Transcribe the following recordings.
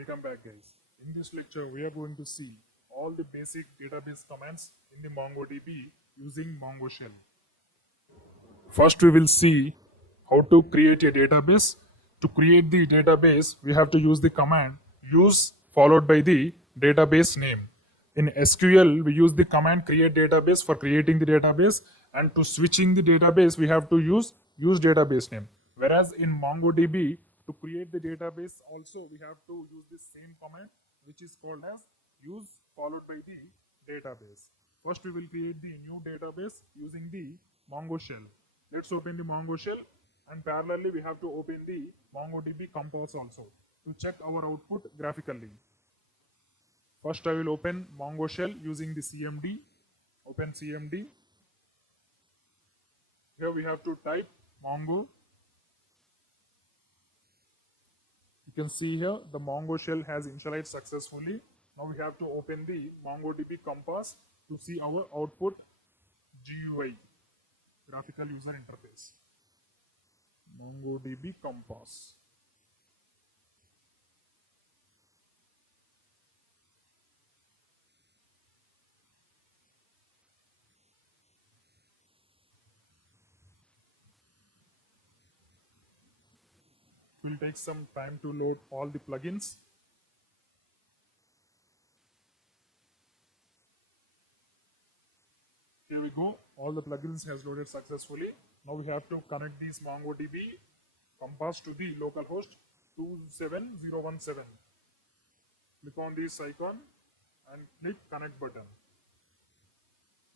Welcome back, guys. In this lecture, we are going to see all the basic database commands in the MongoDB using Mongo shell. First, we will see how to create a database. To create the database, we have to use the command use followed by the database name. In SQL, we use the command create database for creating the database, and to switching the database, we have to use database name. Whereas in MongoDB, to create the database also, we have to use the same command, which is called as use followed by the database. First, we will create the new database using the Mongo shell. Let's open the Mongo shell, and parallelly we have to open the MongoDB Compass also to check our output graphically. First, I will open Mongo shell using the CMD. Open CMD. Here we have to type Mongo. You can see here the Mongo shell has initialized successfully. Now we have to open the MongoDB Compass to see our output GUI, graphical user interface. MongoDB Compass. It will take some time to load all the plugins. Here we go. All the plugins has loaded successfully. Now we have to connect this MongoDB Compass to the localhost 27017. Click on this icon and click connect button.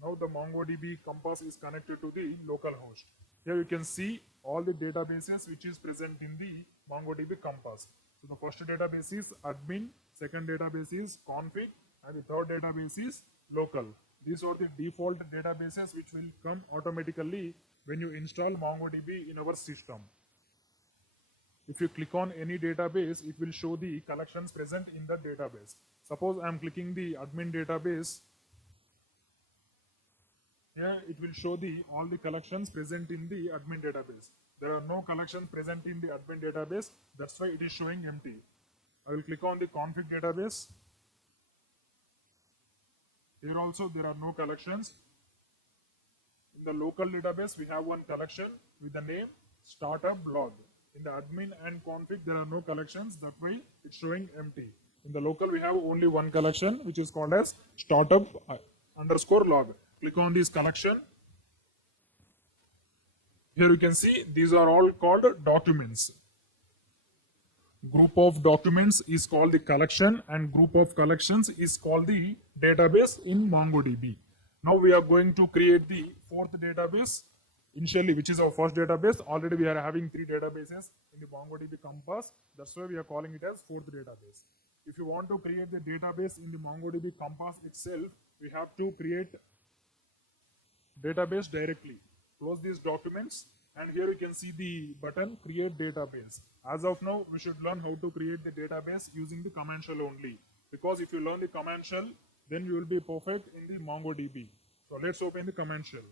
Now the MongoDB Compass is connected to the localhost. Here you can see all the databases which is present in the MongoDB Compass. So the first database is admin, second database is config, and the third database is local. These are the default databases which will come automatically when you install MongoDB in our system. If you click on any database, it will show the collections present in the database. Suppose I am clicking the admin database. Here it will show all the collections present in the admin database. There are no collections present in the admin database. That's why it is showing empty. I will click on the config database. Here also there are no collections. In the local database, we have one collection with the name startup blog. In the admin and config, there are no collections. That way it's showing empty. In the local, we have only one collection, which is called as startup underscore log. Click on this collection. Here you can see these are all called documents. Group of documents is called the collection, and group of collections is called the database in MongoDB. Now we are going to create the fourth database initially, which is our first database. Already we are having three databases in the MongoDB Compass. That's why we are calling it as fourth database. If you want to create the database in the MongoDB Compass itself, we have to create database directly. Close these documents, and here you can see the button create database. As of now, we should learn how to create the database using the command shell only, because if you learn the command shell, then you will be perfect in the MongoDB. So let's open the command shell.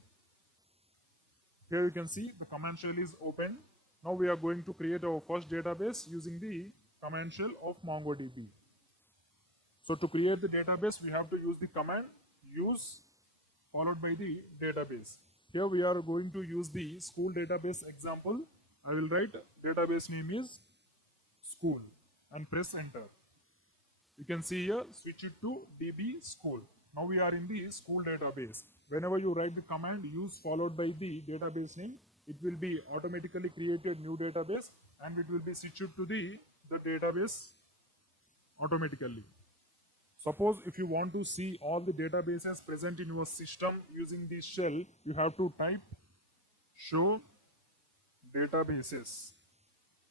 Here you can see the command shell is open. Now we are going to create our first database using the command shell of MongoDB. So to create the database, we have to use the command use followed by the database. Here we are going to use the school database example. I will write database name is school and press enter. You can see here switch it to DB school. Now we are in the school database. Whenever you write the command use followed by the database name, it will be automatically created new database, and it will be switched to the database automatically. Suppose if you want to see all the databases present in your system using this shell, you have to type show databases.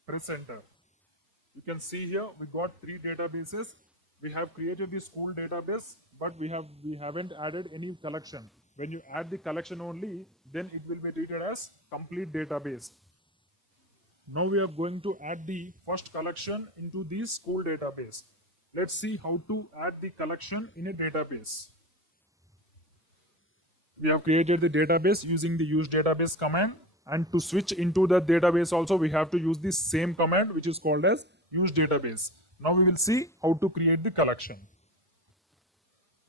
Press enter. You can see here we got three databases. We have created the school database, but we haven't added any collection. When you add the collection only, then it will be treated as complete database. Now we are going to add the first collection into the school database. Let's see how to add the collection in a database. We have created the database using the use database command, and to switch into the database also we have to use the same command, which is called as use database. Now we will see how to create the collection.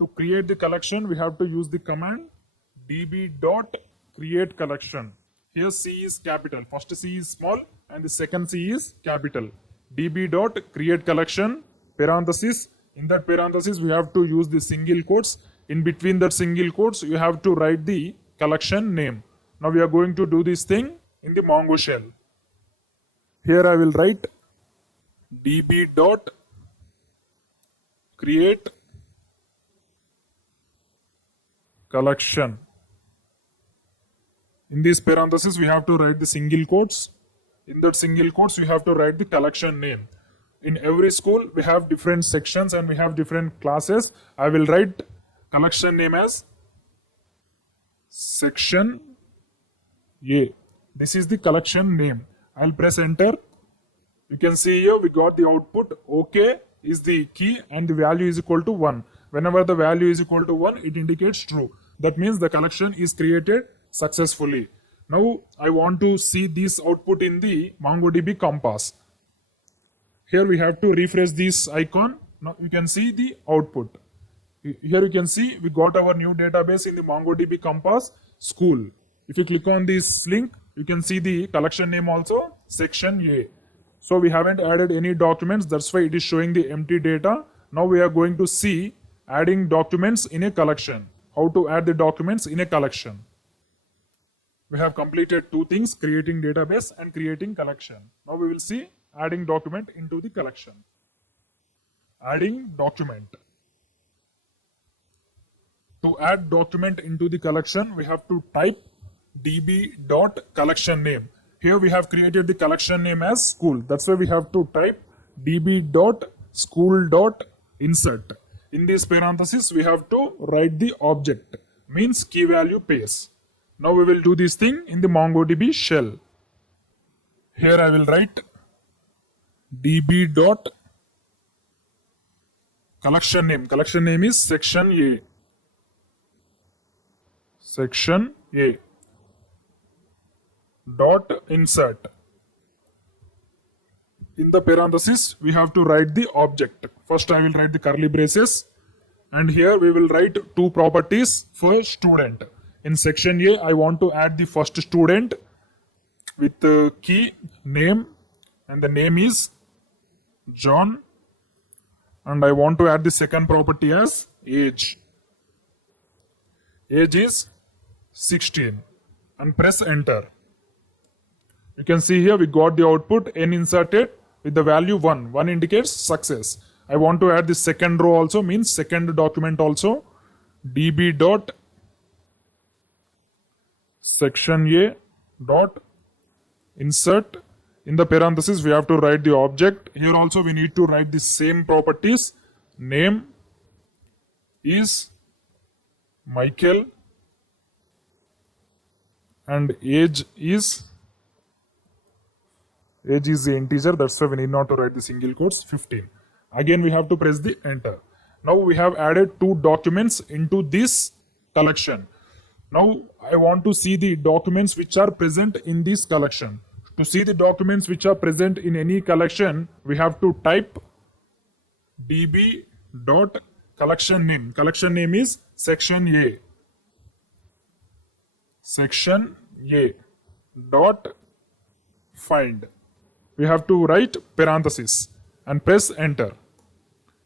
To create the collection, we have to use the command db.createCollection. Here C is capital. First C is small and the second C is capital. db.createCollection parenthesis. In that parenthesis, we have to use the single quotes. In between that single quotes, you have to write the collection name. Now we are going to do this thing in the Mongo shell. Here I will write db.createCollection. In this parenthesis, we have to write the single quotes. In that single quotes, we have to write the collection name. In every school, we have different sections and we have different classes. I will write collection name as section A. This is the collection name. I'll press enter. You can see here we got the output. OK is the key and the value is equal to 1. Whenever the value is equal to 1, it indicates true. That means the collection is created successfully. Now I want to see this output in the Mongodb Compass. Here we have to refresh this icon. Now you can see the output. Here you can see we got our new database in the Mongodb Compass school. If you click on this link, you can see the collection name also, section A. So we haven't added any documents, that's why it is showing the empty data. Now we are going to see adding documents in a collection. How to add the documents in a collection. We have completed two things, creating database and creating collection. Now we will see adding document into the collection. Adding document. To add document into the collection, we have to type db.collection name. Here we have created the collection name as school. That's why we have to type db.school.insert. In this parenthesis, we have to write the object, means key value paste. Now we will do this thing in the MongoDB shell. Here I will write db.collection name. Collection name is section A. Section A. Dot insert. In the parenthesis, we have to write the object. First I will write the curly braces. And here we will write two properties for student. In section A, I want to add the first student with the key name. And the name is John. And I want to add the second property as age. Age is 16. And press enter. You can see here we got the output n inserted with the value 1. 1 indicates success. I want to add the second row also, means second document also. db.section A dot insert. In the parenthesis, we have to write the object. Here also we need to write the same properties. Name is Michael and age is the integer, that's why we need not to write the single quotes, 15. Again we have to press the enter. Now we have added two documents into this collection. Now I want to see the documents which are present in this collection. To see the documents which are present in any collection, we have to type db.collection name. Collection name is section A. Section A dot find. We have to write parenthesis and press enter.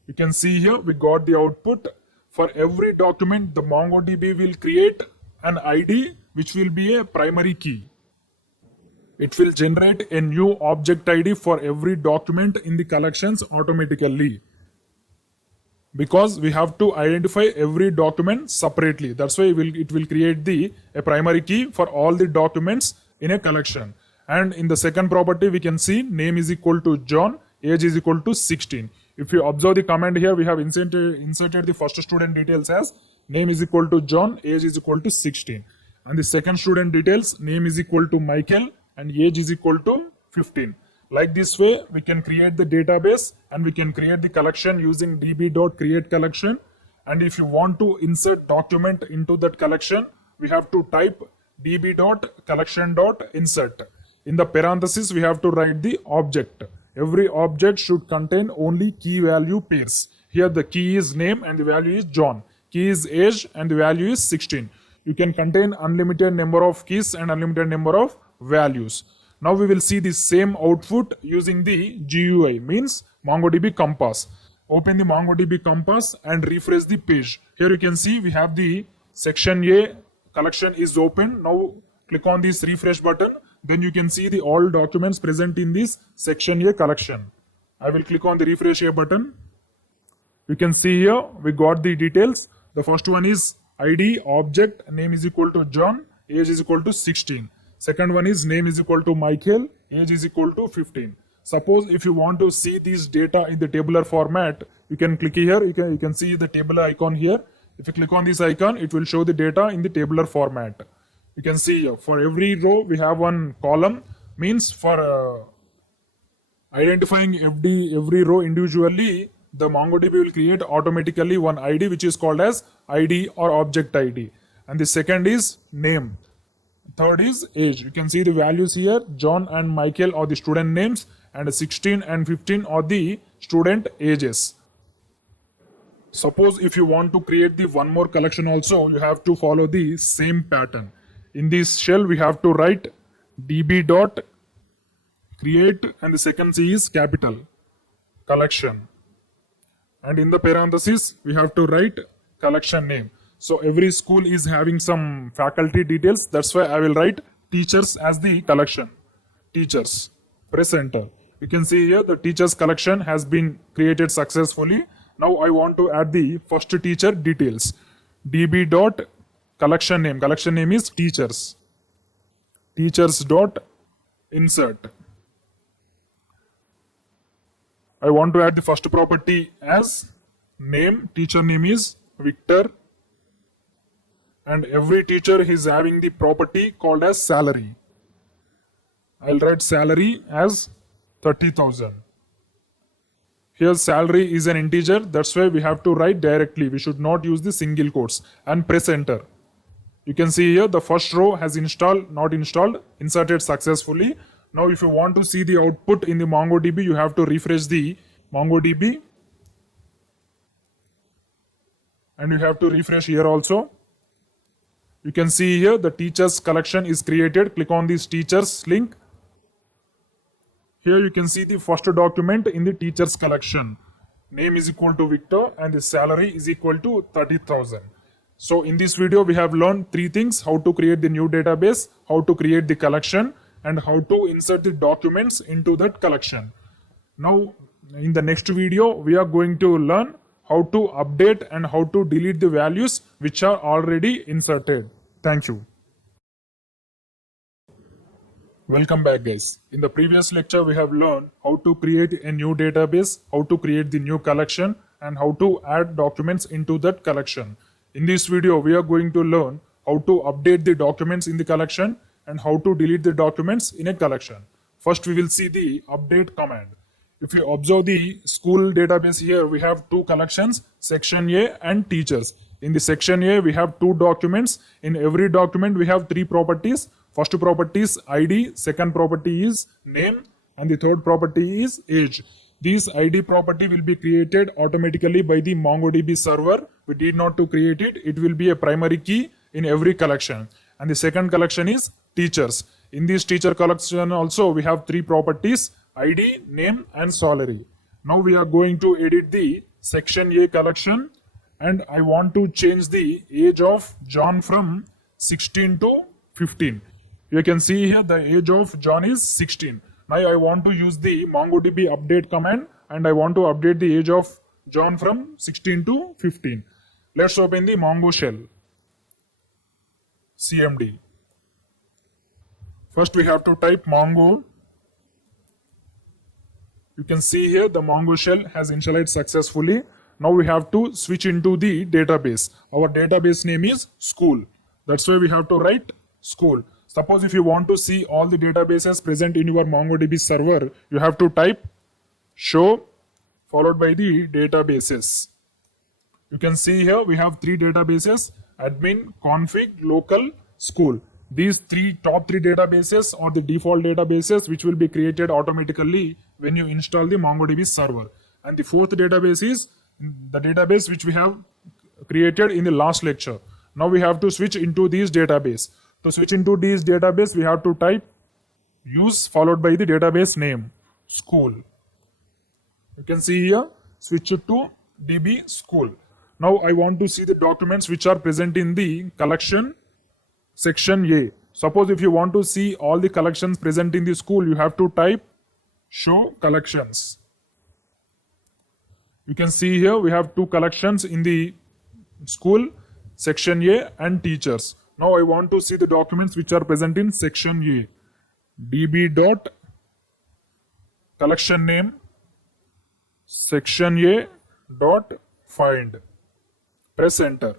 You can see here we got the output. For every document, the MongoDB will create an ID which will be a primary key. It will generate a new object ID for every document in the collections automatically. Because we have to identify every document separately. That's why it will create a primary key for all the documents in a collection. And in the second property, we can see name is equal to John, age is equal to 16. If you observe the command here, we have inserted the first student details as name is equal to John, age is equal to 16. And the second student details, name is equal to Michael and age is equal to 15. Like this way, we can create the database and we can create the collection using db.createCollection. And if you want to insert document into that collection, we have to type db.collection.insert. In the parenthesis, we have to write the object. every object should contain only key value pairs. Here the key is name and the value is John. Key is age and the value is 16. You can contain unlimited number of keys and unlimited number of values. Now we will see the same output using the GUI, means MongoDB Compass. Open the MongoDB Compass and refresh the page. Here you can see we have the section A collection is open. Now click on this refresh button. Then you can see the all documents present in this section A collection. I will click on the refresh A button. You can see here we got the details. The first one is ID, object, name is equal to John, age is equal to 16. Second one is name is equal to Michael, age is equal to 15. Suppose if you want to see this data in the tabular format, you can click here. You can see the tabular icon here. If you click on this icon, it will show the data in the tabular format. You can see here for every row we have one column, means for identifying every row individually, the MongoDB will create automatically one ID which is called as ID or object ID. And the second is name. Third is age. You can see the values here. John and Michael are the student names and 16 and 15 are the student ages. Suppose if you want to create the one more collection also, you have to follow the same pattern. In this shell we have to write db.create and the second C is capital collection. And in the parenthesis, we have to write collection name. So every school is having some faculty details. That's why I will write teachers as the collection. Teachers. Press enter. You can see here the teachers collection has been created successfully. Now I want to add the first teacher details. db.collection name. Collection name is teachers. Teachers.insert. I want to add the first property as name. Teacher name is Victor. And every teacher is having the property called as salary. I'll write salary as 30,000. Here salary is an integer. That's why we have to write directly. We should not use the single quotes. And press enter. You can see here the first row has installed, not installed, inserted successfully. Now if you want to see the output in the MongoDB, you have to refresh the MongoDB. And you have to refresh here also. You can see here the teachers collection is created. Click on this teachers link. Here you can see the first document in the teachers collection. Name is equal to Victor and the salary is equal to 30,000. So in this video we have learned three things: how to create the new database, how to create the collection, and how to insert the documents into that collection. Now in the next video we are going to learn how to update and how to delete the values which are already inserted. Thank you. Welcome back guys. In the previous lecture we have learned how to create a new database, how to create the new collection, and how to add documents into that collection. In this video we are going to learn how to update the documents in the collection and how to delete the documents in a collection. First we will see the update command. If you observe the school database here, we have two collections, section A and teachers. In the section A we have two documents. In every document we have three properties. First property is ID, second property is name, and the third property is age. This ID property will be created automatically by the MongoDB server. We need not to create it. It will be a primary key in every collection. And the second collection is teachers. In this teacher collection also we have three properties: ID, name, and salary. Now we are going to edit the section A collection, and I want to change the age of John from 16 to 15. You can see here the age of John is 16. Now I want to use the MongoDB update command, and I want to update the age of John from 16 to 15. Let's open the Mongo shell. CMD. First we have to type Mongo. You can see here the Mongo shell has initialized successfully. Now we have to switch into the database. Our database name is school. That's why we have to write school. Suppose if you want to see all the databases present in your MongoDB server, you have to type show followed by the databases. You can see here we have three databases: admin, config, local, school. These top three databases are the default databases which will be created automatically when you install the MongoDB server. And the fourth database is the database which we have created in the last lecture. Now we have to switch into these database. To switch into these database, we have to type use followed by the database name, school. You can see here, switch it to DB school. Now I want to see the documents which are present in the collection section A. Suppose if you want to see all the collections present in the school, you have to type show collections. You can see here we have two collections in the school, section A and teachers. Now I want to see the documents which are present in section A. db dot collection name section A dot find. Press enter.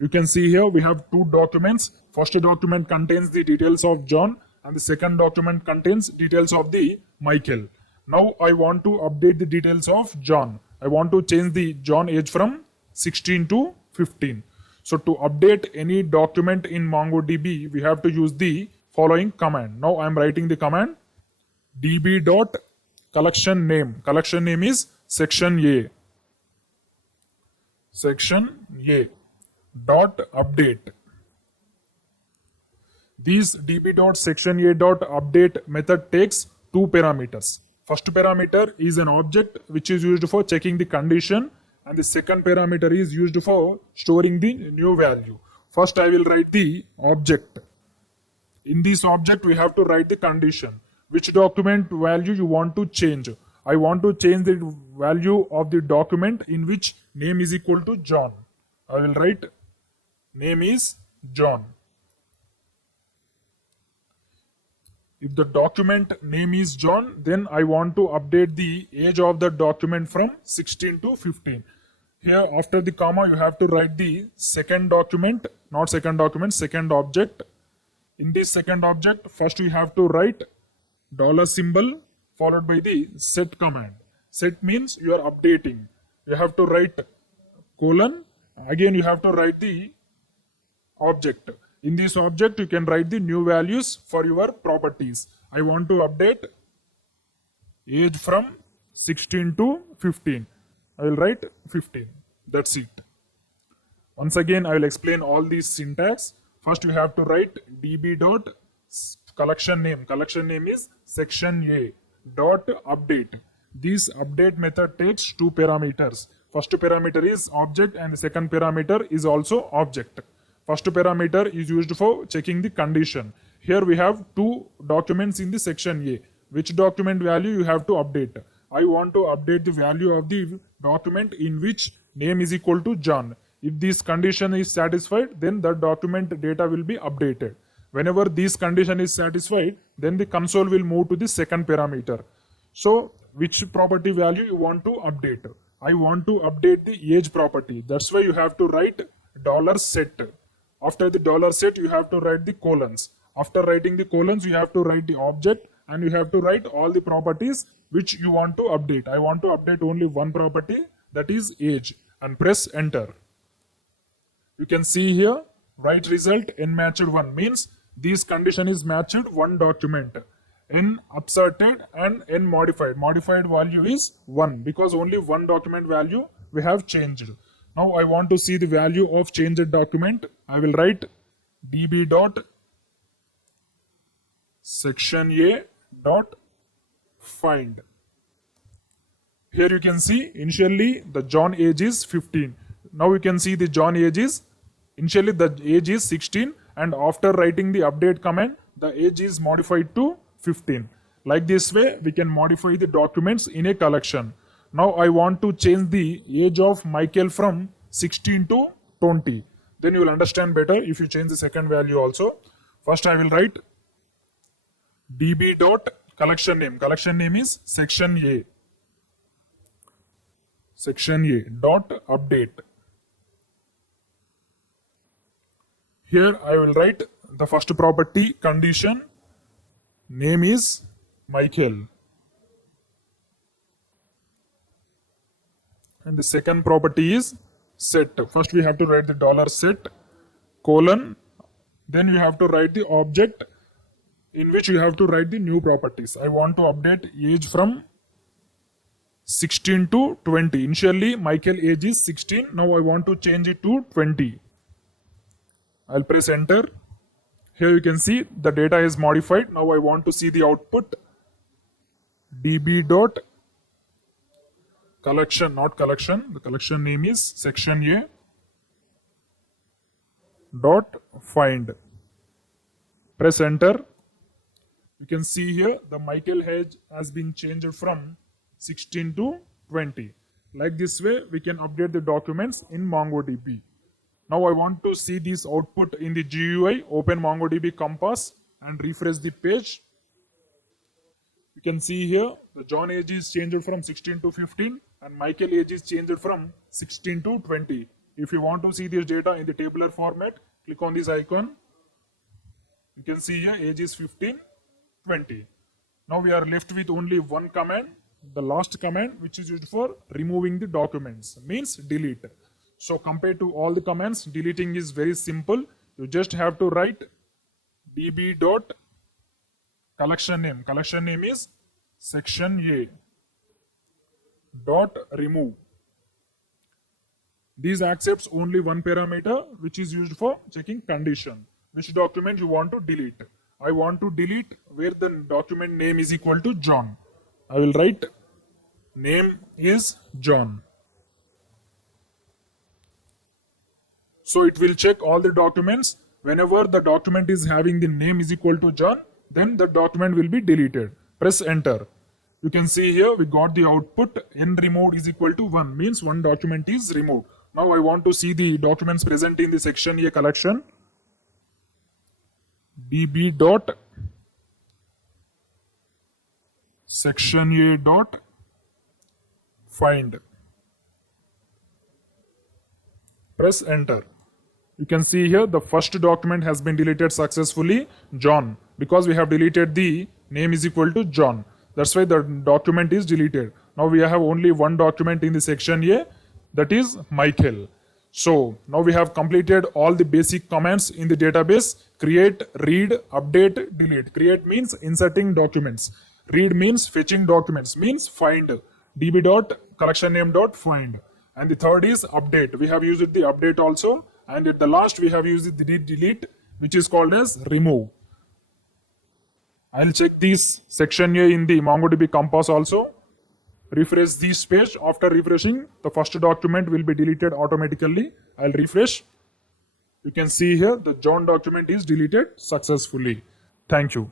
You can see here we have two documents. First document contains the details of John and the second document contains details of the Michael. Now I want to update the details of John. I want to change the John age from 16 to 15. So to update any document in MongoDB, we have to use the following command. Now I am writing the command db dot collection name. Collection name is section A. Section A dot update. This db.sectionA.update method takes two parameters. First parameter is an object which is used for checking the condition, and the second parameter is used for storing the new value. First I will write the object. In this object we have to write the condition. Which document value you want to change? I want to change the value of the document in which name is equal to John. I will write name is John. If the document name is John, then I want to update the age of the document from 16 to 15. Here after the comma you have to write the second document, not second document, second object. In this second object, first we have to write dollar symbol followed by the set command. Set means you are updating. You have to write colon. Again you have to write the object. In this object you can write the new values for your properties. I want to update age from 16 to 15. I will write 15. That's it. Once again I will explain all these syntax. First you have to write db dot collection name. Collection name is section A dot update. This update method takes two parameters. First parameter is object and the second parameter is also object. First parameter is used for checking the condition. Here we have two documents in the section A. Which document value you have to update? I want to update the value of the document in which name is equal to John. If this condition is satisfied, then the document data will be updated. Whenever this condition is satisfied, then the console will move to the second parameter. So which property value you want to update? I want to update the age property. That's why you have to write $set. After the $set, you have to write the colons. After writing the colons, you have to write the object and you have to write all the properties which you want to update. I want to update only one property, that is age, and press enter. You can see here, write result n matched 1 means this condition is matched one document. N upserted and n modified. Modified value is 1 because only one document value we have changed. Now I want to see the value of changed document. I will write db dot section A dot find. Here you can see initially the John age is 15. Now you can see the John age is initially the age is 16 and after writing the update command the age is modified to 15. Like this way we can modify the documents in a collection. Now I want to change the age of Michael from 16 to 20. Then you will understand better if you change the second value also. First I will write db dot collection name. Collection name is section A. Section A dot update. Here I will write the first property condition. Name is Michael. And the second property is set. First we have to write the $set colon Then you have to write the object in which you have to write the new properties. I want to update age from 16 to 20. Initially, Michael age is 16. Now I want to change it to 20. I'll press enter. Here you can see the data is modified. Now I want to see the output. db.collection, not collection. The collection name is section A dot find. Press enter. You can see here the Michael age has been changed from 16 to 20. Like this way, we can update the documents in MongoDB. Now I want to see this output in the GUI. Open MongoDB Compass and refresh the page. You can see here the John age is changed from 16 to 15 and Michael age is changed from 16 to 20. If you want to see this data in the tabular format, click on this icon. You can see here age is 15, 20. Now we are left with only one command, the last command, which is used for removing the documents, means delete. So compared to all the commands, deleting is very simple. You just have to write db.collection name. Collection name is section A dot remove. This accepts only one parameter, which is used for checking condition. Which document you want to delete? I want to delete where the document name is equal to John. I will write name is John. So it will check all the documents. Whenever the document is having the name is equal to John, then the document will be deleted. Press enter. You can see here we got the output n removed is equal to 1, means one document is removed. Now I want to see the documents present in the section A collection. db.sectionA.find. Press enter. You can see here the first document has been deleted successfully, John, because we have deleted the name is equal to John. That's why the document is deleted. Now we have only one document in the section A, that is Michael. So now we have completed all the basic commands in the database: create, read, update, delete. Create means inserting documents. Read means fetching documents, means find. db.collectionname.find. And the third is update. We have used the update also. And at the last we have used the delete, which is called as remove. I'll check this section A in the MongoDB Compass also. Refresh this page. After refreshing, the first document will be deleted automatically. I'll refresh. You can see here the John document is deleted successfully. Thank you.